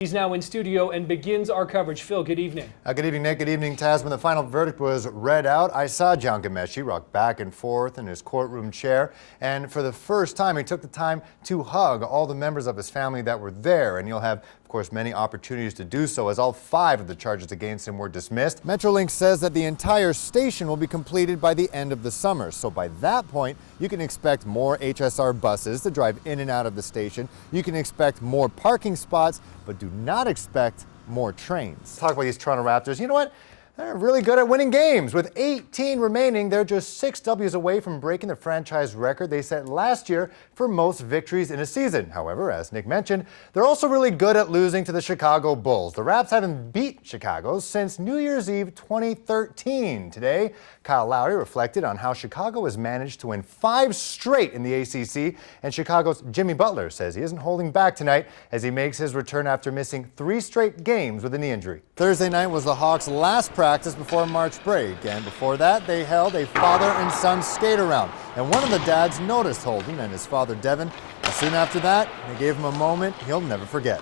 He's now in studio and begins our coverage. Phil, good evening. Good evening, Nick. Good evening, Taz. When the final verdict was read out, I saw John Ghomeshi rock back and forth in his courtroom chair. And for the first time, he took the time to hug all the members of his family that were there. And you'll have, of course, many opportunities to do so as all 5 of the charges against him were dismissed. Metrolink says that the entire station will be completed by the end of the summer. So by that point, you can expect more HSR buses to drive in and out of the station. You can expect more parking spots, but do not expect more trains. Talk about these Toronto Raptors. You know what? They're really good at winning games. With 18 remaining, they're just 6 W's away from breaking the franchise record they set last year for most victories in a season. However, as Nick mentioned, they're also really good at losing to the Chicago Bulls. The Raps haven't beat Chicago since New Year's Eve 2013. Today, Kyle Lowry reflected on how Chicago has managed to win 5 straight in the ACC, and Chicago's Jimmy Butler says he isn't holding back tonight as he makes his return after missing 3 straight games with a knee injury. Thursday night was the Hawks' last practice before March break, and before that they held a father and son skate around, and one of the dads noticed Holden and his father Devin, and soon after that they gave him a moment he'll never forget.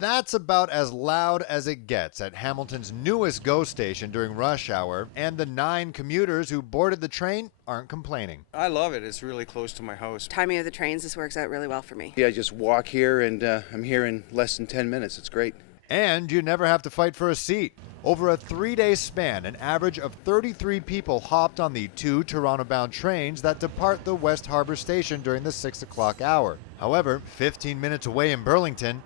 That's about as loud as it gets at Hamilton's newest GO station during rush hour, and the 9 commuters who boarded the train aren't complaining. I love it. It's really close to my house. Timing of the trains, this works out really well for me. Yeah, I just walk here and I'm here in less than 10 minutes. It's great. And you never have to fight for a seat. Over a 3-day span, an average of 33 people hopped on the 2 Toronto-bound trains that depart the West Harbour station during the 6 o'clock hour. However, 15 minutes away in Burlington,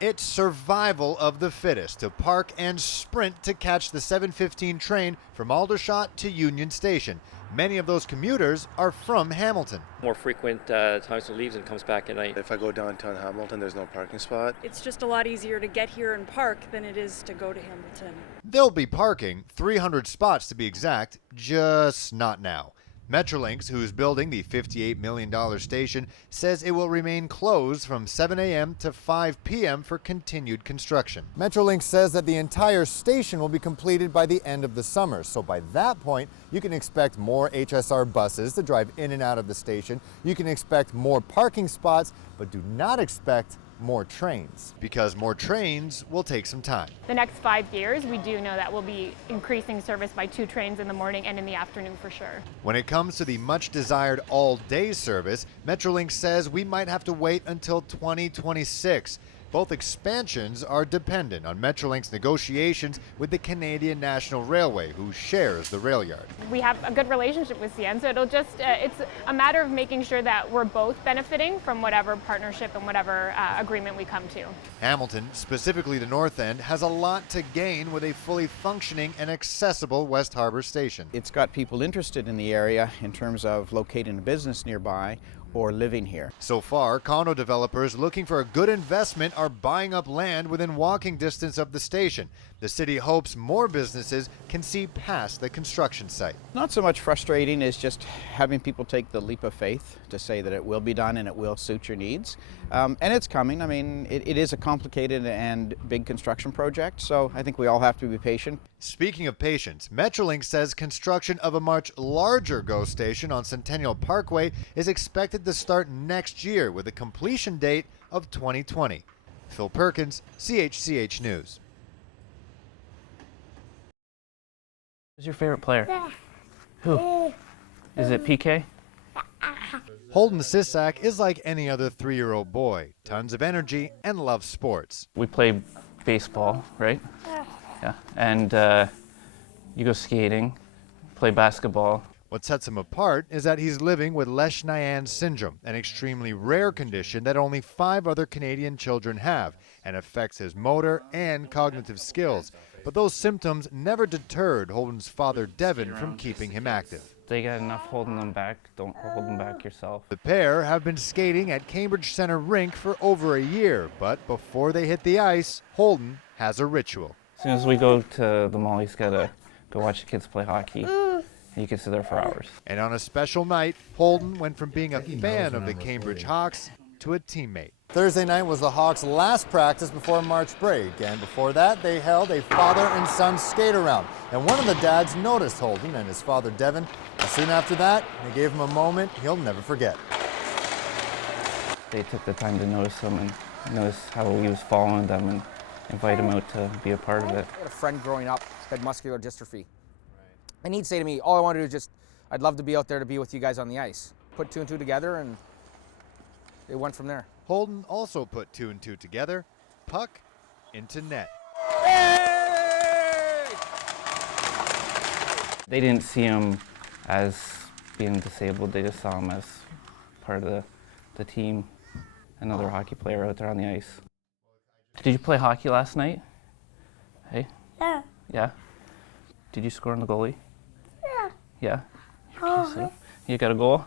it's survival of the fittest to park and sprint to catch the 7:15 train from Aldershot to Union Station. Many of those commuters are from Hamilton. More frequent times it leaves and comes back at night. If I go downtown Hamilton, there's no parking spot. It's just a lot easier to get here and park than it is to go to Hamilton. They'll be parking, 300 spots to be exact, just not now. Metrolinx, who's building the $58 million station, says it will remain closed from 7 a.m. to 5 p.m. for continued construction. Metrolinx says that the entire station will be completed by the end of the summer, so by that point, you can expect more HSR buses to drive in and out of the station. You can expect more parking spots, but do not expect more trains, because more trains will take some time. The next 5 years, we do know that we'll be increasing service by 2 trains in the morning and in the afternoon for sure. When it comes to the much desired all-day service, Metrolinx says we might have to wait until 2026. Both expansions are dependent on Metrolinx's negotiations with the Canadian National Railway, who shares the rail yard. We have a good relationship with CN, so it's a matter of making sure that we're both benefiting from whatever partnership and whatever agreement we come to. Hamilton, specifically the North End, has a lot to gain with a fully functioning and accessible West Harbour station. It's got people interested in the area in terms of locating a business nearby or living here. So far, condo developers looking for a good investment are buying up land within walking distance of the station. The city hopes more businesses can see past the construction site. Not so much frustrating as just having people take the leap of faith to say that it will be done and it will suit your needs. And it's coming. I mean, it is a complicated and big construction project, so I think we all have to be patient. Speaking of patience, Metrolinx says construction of a much larger GO station on Centennial Parkway is expected to start next year with a completion date of 2020. Phil Perkins, CHCH News. Who's your favorite player? Who? Is it PK? Holden Sisak is like any other 3-year-old boy. Tons of energy and loves sports. We play baseball, right? Yeah. And you go skating, play basketball. What sets him apart is that he's living with Lesch-Nyhan syndrome, an extremely rare condition that only 5 other Canadian children have and affects his motor and cognitive skills. But those symptoms never deterred Holden's father, Devin, from keeping him active. They got enough holding them back. Don't hold them back yourself. The pair have been skating at Cambridge Centre Rink for over a year, but before they hit the ice, Holden has a ritual. As soon as we go to the mall, he's got to go watch the kids play hockey. You can sit there for hours. And on a special night, Holden went from being a fan of the Cambridge Hawks to a teammate. Thursday night was the Hawks' last practice before March break, and before that they held a father and son skate around. And one of the dads noticed Holden and his father Devin, and soon after that they gave him a moment he'll never forget. They took the time to notice him and notice how he was following them and invite him out to be a part of it. I had a friend growing up who had muscular dystrophy. And he'd say to me, all I want to do is just, I'd love to be out there to be with you guys on the ice. Put two and two together, and it went from there. Holden also put two and two together, puck into net. They didn't see him as being disabled, they just saw him as part of the team, another hockey player out there on the ice. Did you play hockey last night? Hey? Yeah. Yeah? Did you score on the goalie? Yeah. Yeah? Okay, so you got a goal?